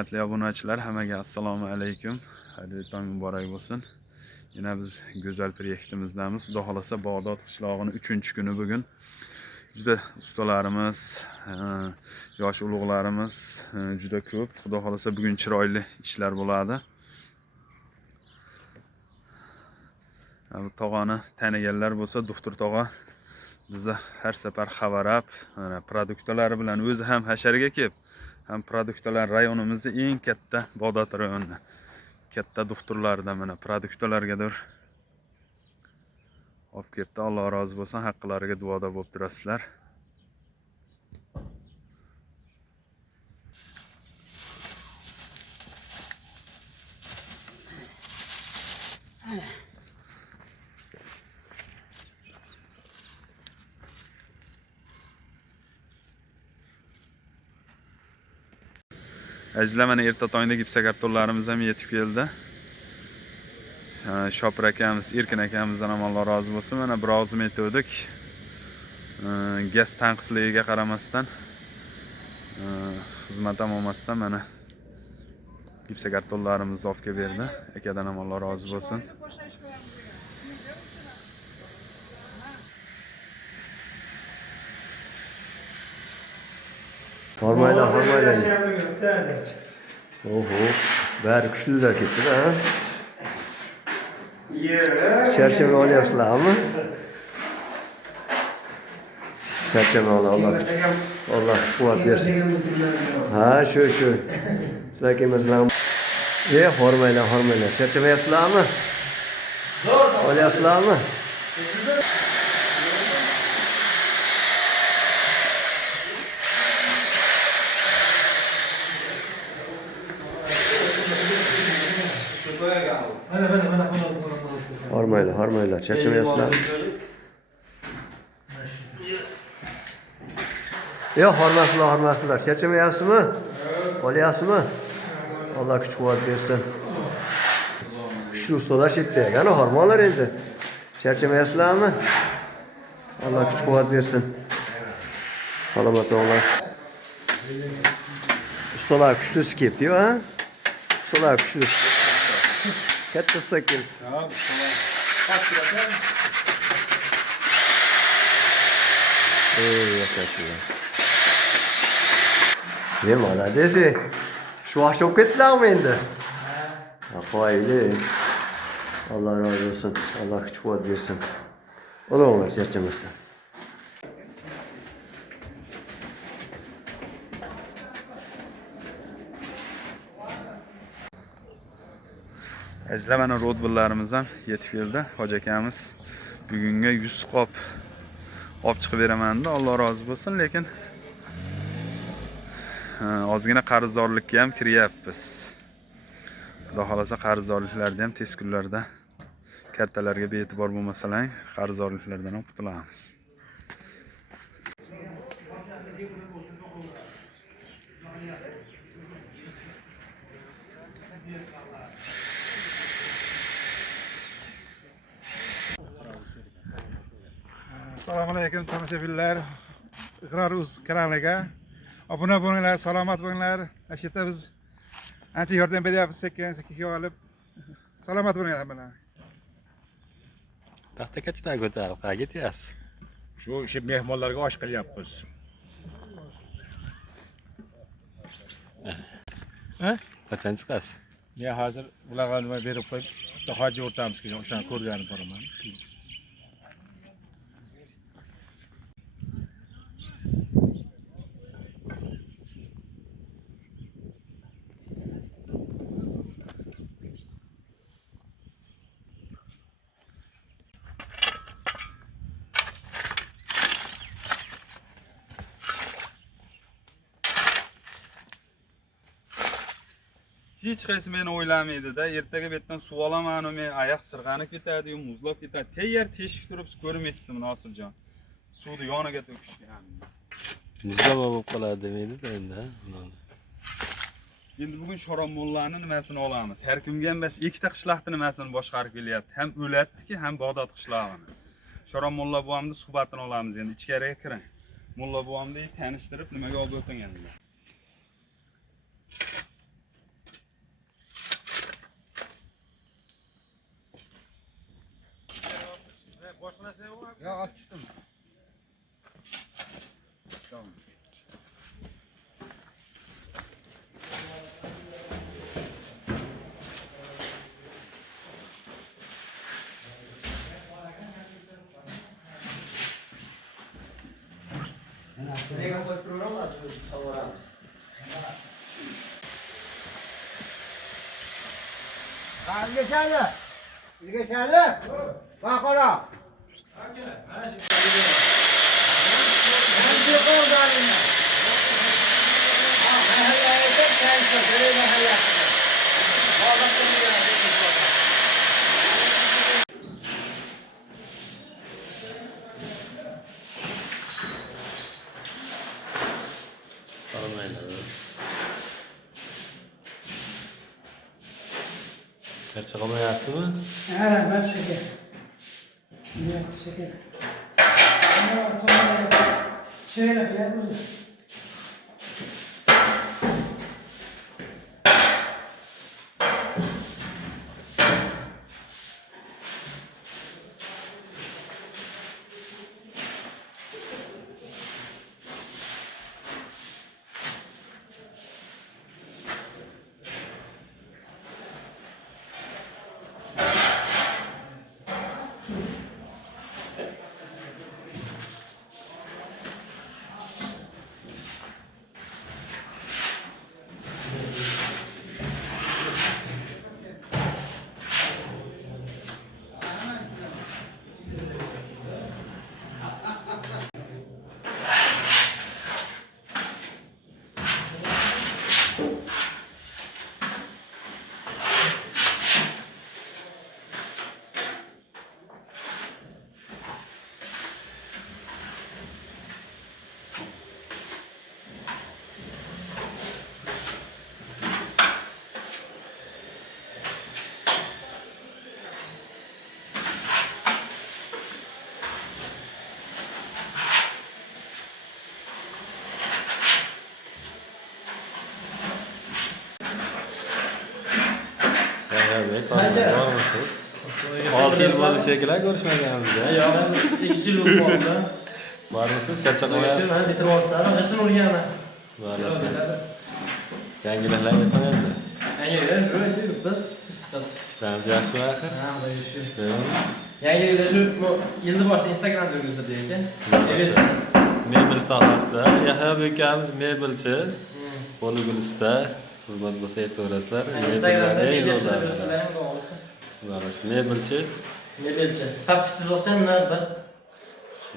Hurmatli obunachilar, hammaga assalomu alaykum. Xayrli tong muborak bo'lsin. Yana biz go'zal proyektimizdamiz. Xudo xolasa Bag'dod qishlog'ining 3-kuni bugun. Juda ustalarimiz, yosh ulug'larimiz juda ko'p. Xudo xolasa bugun chiroyli ishlar bo'ladi. Bu tog'ani taniganlar bo'lsa, doktor tog'a bizda har safar xabarab, produktlar bilan o'zi ham hasharga kelib, ham produktlar rayonimizda eng katta Bag'dod rayonida katta doktorlardan mana produktlargadir olib ketdi. Alloh rozi bo'lsin, haqqilariga duoda bo'lib turasizlar. Azizlar, mana erta tongda gipsa kartonlarimiz ham yetib keldi. Shopir akamiz, Erkin akamizdan ham Alloh rozi bo'lsin. Mana biroz metodik. Gaz tanqisligiga qaramasdan, xizmat ham olmasdan mana gipsa kartonlarimizni olib kelib berdi. Akadan ham Alloh rozi bo'lsin. Hormaylar. Oho, bari kuchlilar ketdi-da. Charchama olyapsizlarmi? Charchama Allah quvvat bersin. Ha, shu. Sizlar kelmasizlarmi? Hormaylar. Charchamayapsizlarmi? Olyapsizlarmi? Hormaylar. Charchamayapsizlarmi? Hormasizlar. Charchamayapsizmi? Olyapsizmi? Allah kuch quvvat bersin. Kuchli ustalar chetda ekan, hormonlar endi. Charchamayapsizlarmi? Allah kuch quvvat bersin. Salomat bo'linglar. Ustalar kuchlisi kelibdi-yu, ha? Ustalar kuchlisi. Katta usta kelibdi. Ne молодец. Shu vaqt olib ketdilarmi endi? Qo'yli. Alloh rozi bo'lsin. Alloh kuch quvvat bersin. O'linglar charchamasdan. Azizlar, mana rodbullarimiz ham yetib keldi. Hoji akamiz bugunga 100 qop olib chiqib beraman-da, Alloh rozi bo'lsin, lekin ozgina qarzdorlikka ham kiryapmiz. Xudo xolasa qarzdorliklarda ham tez kunlarda kattalarga bee'tibor bo'lmasalar, qarzdorliklardan ham qutulamiz. Assalomu alaykum tomoshabinlar. Iqror.uz kanaliga obuna bo'linglar, salomat bo'linglar. Shu yerda biz ancha yordam beryapmiz, sekin olib. Salomat bo'linglar hammalar. Taxtakachidan ko'tarib, qayerga ketyapsiz? Shu mehmonlarga osh qilyapmiz. Qachon chiqasiz? Men hozir ularga nima berib qo'yib, hoji o'rtamizga o'shani ko'rganib boraman. Hech qaysi meni o'ylamaydi-da. Ertaga bu yerdan suv olaman, men oyoq sirg'anib ketadi, muzlab ketadi. Tayyor teshib turib ko'rmaysizmi, Nosirjon? Suvni yoniga to'kishgan. Muzlama bo'lib qoladi demaydi-da endi. Endi bugun Sharon mollaning nimasini olamiz. Har kimga ham bas ikkita qishloqning nimasini boshqarib kelyapti. Ham o'latdiki, ham Bag'dod qishlog'ini. Sharon molla buvamning suhbatini olamiz endi. Ichkariga kiring. Molla buvamni tanishtirib nimaga olib o'ting endi. Ya olib chiqdim. Nega qo'yib turaveramiz, savoramiz. Geçerli. Geçerli. Bak ola. Charchaqolmayapsizmi? Rahmat shekar. Shekar. Şöyle gel burada. Evet, var mısınız? 6 yıl bo'ldi shekillar ko'rishmaganimizda. Yo'q, 2 yil bo'ldi. Bormisiz? Charchaqolmayapsiz? Ben bitirmoqchiman, resim o'rganaman. Borasiz. Yangiliklar aytmang endi. Yangiliklar shu biz istiqol. İşleriniz yaxshimi axir? Ha, bu shu. İşte Yangiliklar shu yilni boshida Instagramda yurgizdi ekan. Evet. mebel sohasida Yahyo akamiz mebelchi, qo'li gul usta, xizmat bo'lsa aytaverasizlar. Instagramda eng videolar zo'rlari. ko'rsatlarim bo'lsa. Mana shu mebelchi, Mebelchi. Pastki chizilsa bir.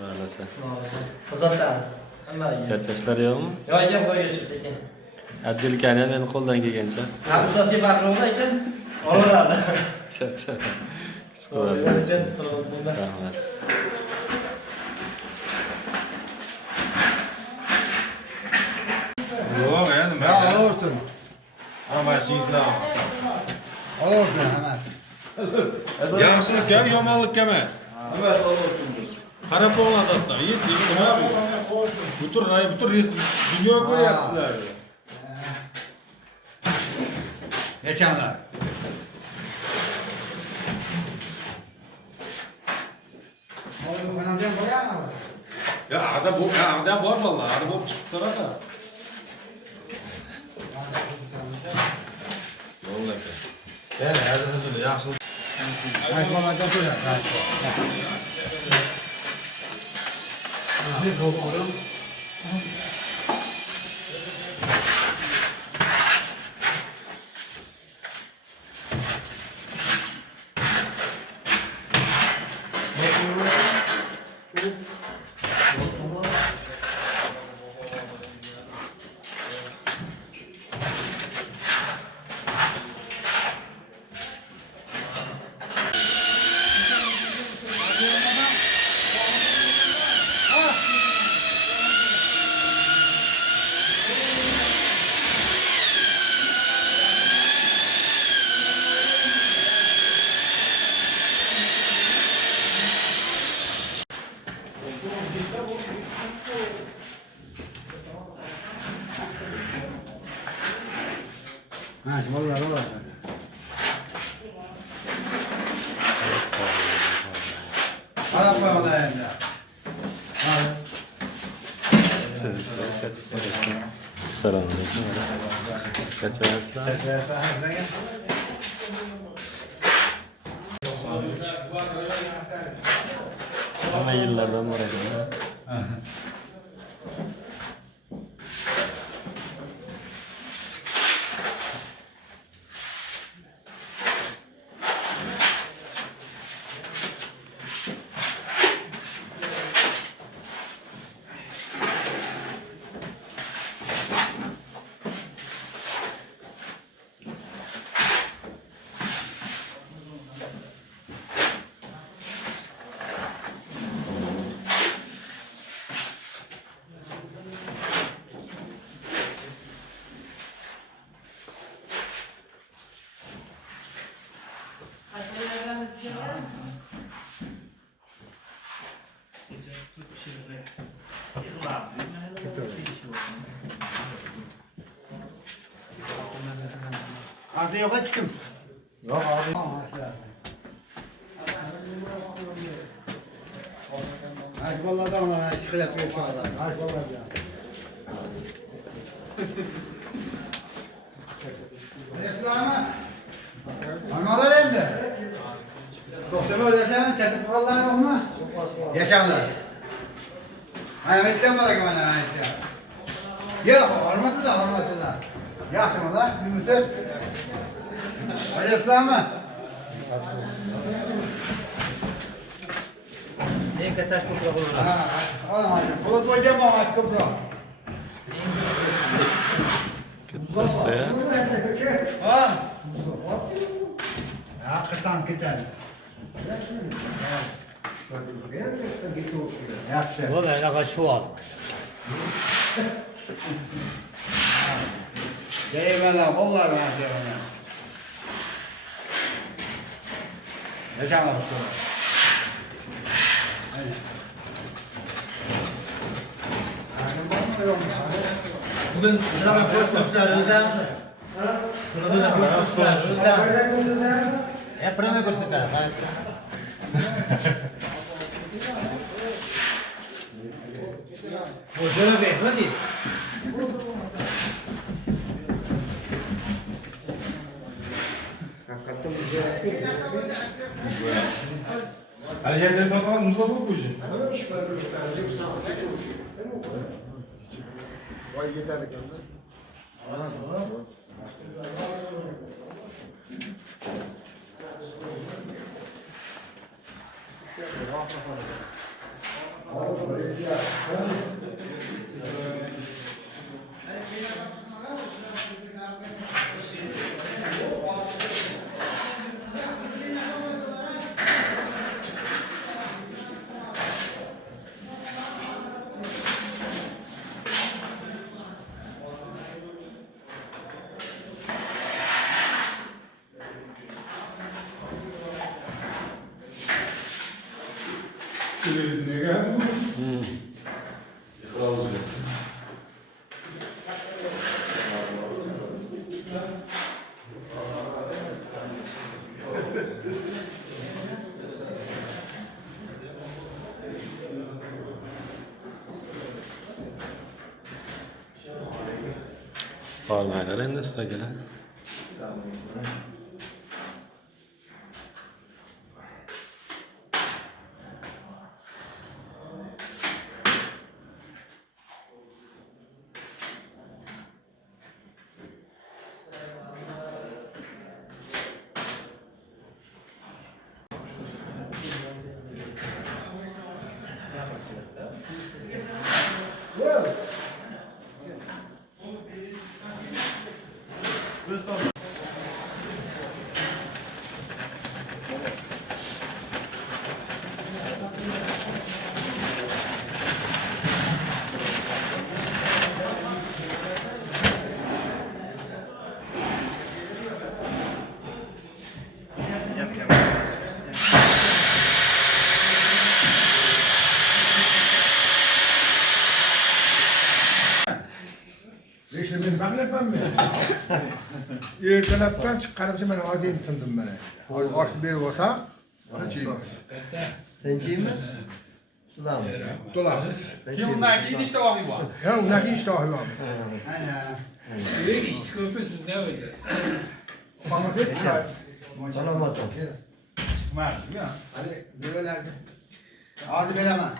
mana shu. Xizmatdamiz. Hammaga. Charchashlar yo'qmi? Yo'q, bo'yish ekan. Adilkani ham men qo'ldan kelgancha. Ha, ustasi barro'da ekan. Olaveradi. Charcha. Rahmat. Yo'q, endi Ya olsun. Ama shinglar. Olsun hemen. Yaxshilikka, yomonlikka emas. Qarab qo'yinglar do'stlar. Nima bu? Butun dunyo ko'ryapsizlar. Geçenler. Oğlum bana diyen boyan mı? Ya adam bor vallahi. Adam bo'lib chiqib turadi. Yo'q aka. Yani hadi huzur yaxshilik. Ben şu an acaba söyle. Bir kokuyorum. Assalomu alaykum. Qachonsizlar? Hamma yillardan bor ekan. Artı yoka çıkın. Yok abi. Hacı vallahi da ona şıkıl yapıyor şu adam. Hacı vallahi da. Esra'ma. Anmalar evde. Çok seviyor yaşayan çatıp kurallar yok mu? Yaşanlar. Ahmet'ten bana güven Ahmet'ten. Yok olmadı da olmadı da. Yaşamalar, cümlesiz. Hacı Esra'ma. Ne kadar çok olur. Oğlum hacı. Polat hocam o hacı Kubra. Dostoya. Ha? Ya kırsan gider. Yaxshi. Valla anaqa çuval. Deyimler, bollar bana deyimler. Yaşamamış sonra. Aynen. Bugün Şuna korkmuşlar özden. Şuna korkmuşlar özden. hep bana gösterler. Hocam be, hadi. Hali yerden bakalım muzla bol bu işin. Vay yeterli geldi. Qolmaylar endi sizlarga. İşte ben baklepem mi? Ertalabdan chiqqanimcha mana oddiy tindim mana. Osh berib olsam, Tinchiymiz? Usulamiz. Dolamiz. Kim bundan keyin ish davomiy bor. Ya ularga ish to'g'rilamiz. Ana. Yurek ish ko'pi sizda o'zi. Salomat ol. Chiqmadi-ku. Hadi nevalarga. Hozir beraman.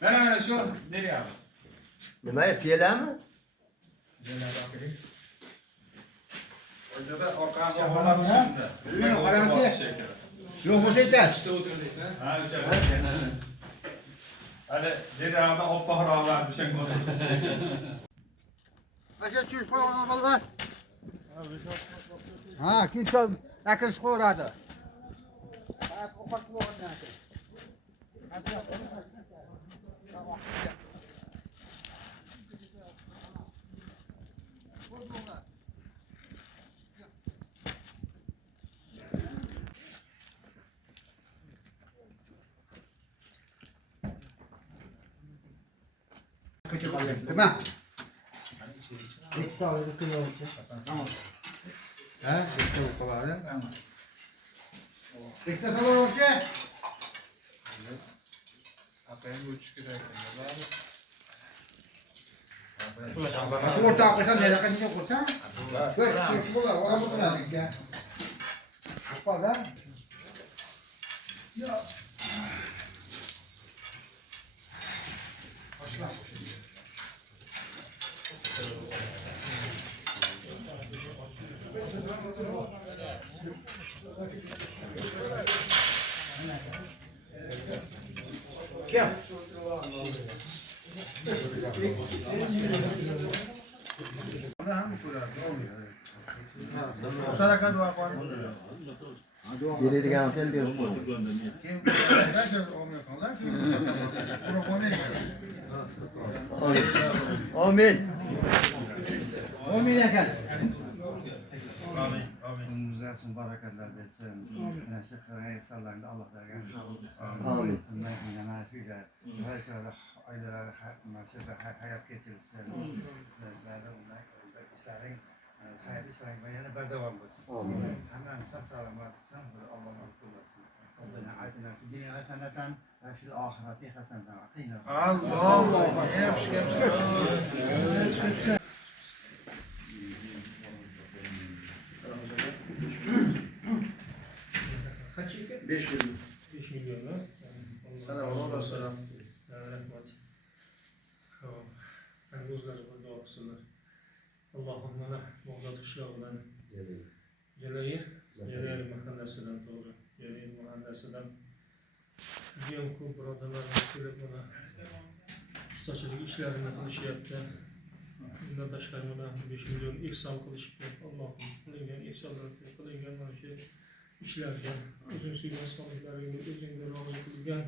Mana shu nereye? Nima, piyalami? O'zida orqaga olamiz. Bilmayman, qaramchi. Yo'q bo'lsa aytasiz. Ha, hadi nereye oppoqroqlar bir şey ko'ramiz. Aşağı çüş koyalım vallahi. Ha, kimse akıl skoradı. Küçük alayım, değil mi? İki tane de kıyma olacak. Tamam. He, işte bu kadar. Tamam. İki tane olacak. Şu ortağı koysan nereye kaçacak koysan? Dur, şu burada, oraya mı koyacak ya? Hoppala. Ya. Başla. Kim? Sadaka dua var. Dili degan tel berib Kim? Kaç olmuyor falan? Kim? Bunu konuya Amin. Olmuyor gel. Önümüzden son barakatlar versin. Nasip hayırlarında Allah versin. Amin. Nasipler. Herkese ayları nasip hayat geçirsin. Sizlere bunlar işlerin hayat işlerin ve yana berdevam olsun. Amin. Hemen sağ selamet olsun. Allah'a emanet olsun. ربنا آتنا في الدنيا حسنة وفي الآخرة حسنة وقنا Allah. Beş gün. 5 milyonlar. Sana ona selam. Rahmat. Ben o'zlari bir duo qilsinlar. Allohim mana Bag'dod qishlog'idan Jalayir mahallasidan to'g'ri. Jalayir mahallasidan judayam ko'p birodarlarimiz kelib mana ustachilik ishlarini qilishyapti. Bundan tashqari mana 5 million ehson qilishibdi. Allohim qilingan ehsonlarga qilingan mana shu ishlarga o'zing suygan solihlaringni o'zingga rozi qilgan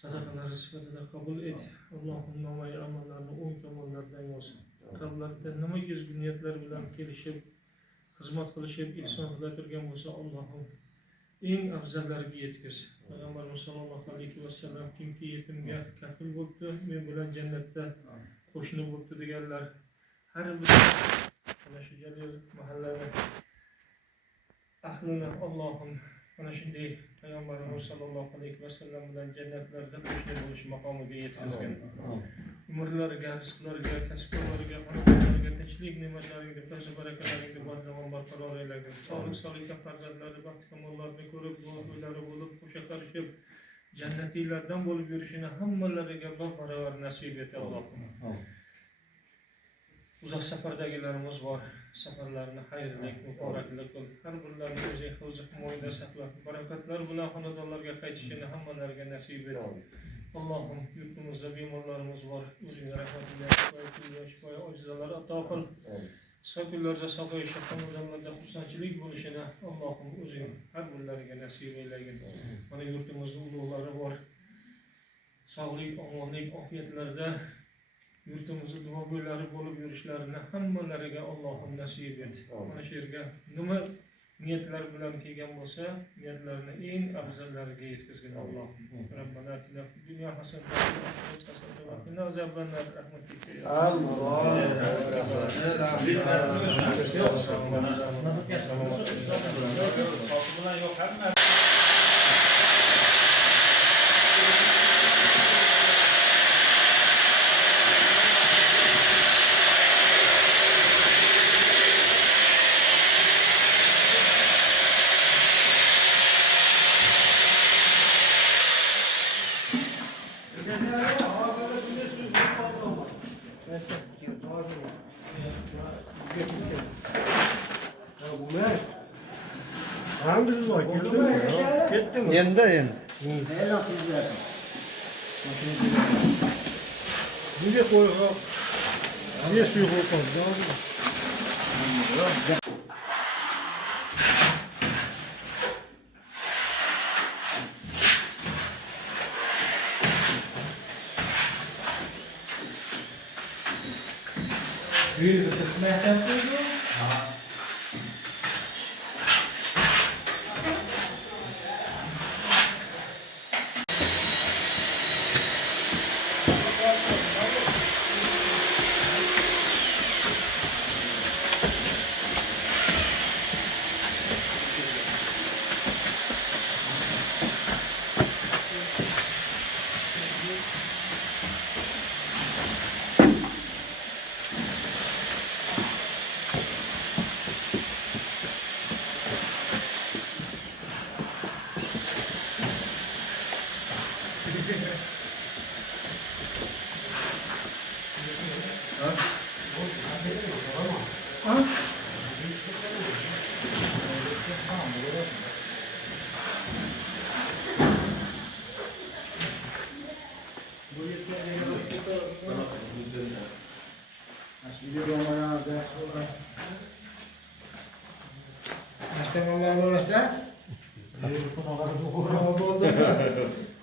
sadaqalari sifatida qabul et. Allohim nomai amallarni o'ng tomonlardan yozsin. Qalblarida nima ezgu niyatlar bilan kelishib xizmat qilishib ihson qila turgan bo'lsa Allohim eng afzallariga yetkaz. Payg'ambarimiz sollallohu alayhi vasallam kimki yetimga kafil bo'libdi, men bilan jannatda qo'shni bo'libdi deganlar har bir mana shu jalil mahallani ahlini Allohim mana shunday Payg'ambarimiz sollallohu alayhi vasallam bilan jannatlarda qo'shni bo'lish maqomiga yetkazgan. Umrlariga, rizqlariga, kasblariga, xonadonlariga tinchlik ne'matlariga, fayz barakalaringni bardavom barqaror aylagin. Sog'lik solihga farzandlari, baxt kamollarni ko'rib, guvohlari bo'lib, qo'sha qarishib, jannatiylardan bo'lib yurishini hammalariga baravar nasib et Allohim. Uzoq safardagilarimiz bor. Safarlarni xayrlik, muboraklik qil. Har birlarini o'zing hifz himoyada saqla. Barakatlar bilan xonadonlarga qaytishini hammalariga nasib et. Allohim yurtimizda bemorlarimiz bor. O'zing rahmatingga shifoya ojizalar ato qil. Qisqa kunlarda sog'ayishi, xonadonlarda xursandchilik bo'lishini Allohim o'zing har birlariga nasib aylagin. Mana yurtimizda ulug'lari bor. Sog'lik, omonlik, ofiyatlarda yurtimizda duogo'ylari bo'lib yurishlarini hammalariga Allohim nasib et. Mana shu yerga nima niyatlar bilan kelgan bo'lsa, niyatlarini eng afzallariga yetkazgin Allohim. Robbana atina fid dunya hasanatan va fil oxirati hasanatan va qina azobannar. Rahmatika ya Allah. Hangisi var? Gitti mi? Endi endi. Niye koyuyor? Niye suyu koyuyor? Büyük bir kısmı yapıyordu.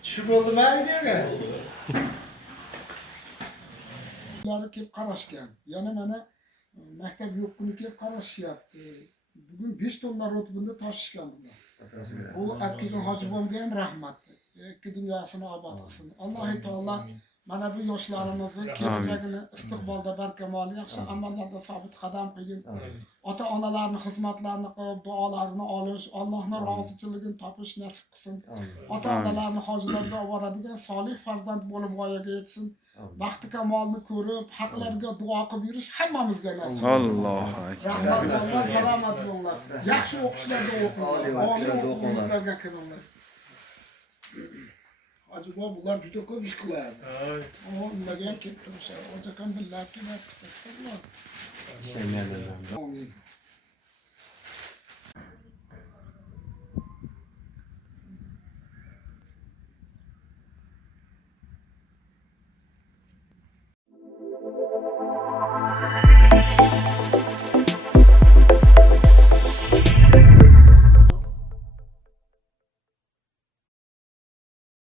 Şu oldu ben diyorlar. Uları kelib qarashgan. Yana mana maktab yo'qqini kelib qarashyapti. Bugun 5 tonna rotbunda tashishgan bular. Bu akkigan hojibomga ham rahmat. Ikki dunyosini obod qilsin. Alloh taolo mana bu yoshlarimizni kelajagini istiqbolda barkamol yaxshi amallarda sobit qadam qilgin. Ota-onalarni xizmatlarini qilib, duolarini olish, Allohning rozichiligini topish nasib qilsin. Ota-onalarni hojilarga olib boradigan solih farzand bo'lib voyaga yetsin. Baxti kamolni ko'rib, haqlarga duo qilib yurish hammamizga nasib. Allohu akbar. Rahmat bo'lsin, salomat bo'linglar. Yaxshi o'qishlarda o'qinglar. Oliy o'quvlarga kiringlar. Acaba bular juda ko'p ish qiladi. Nimaga ham kelib turishadi? O'zi ham billar kelib turishadi. Amin.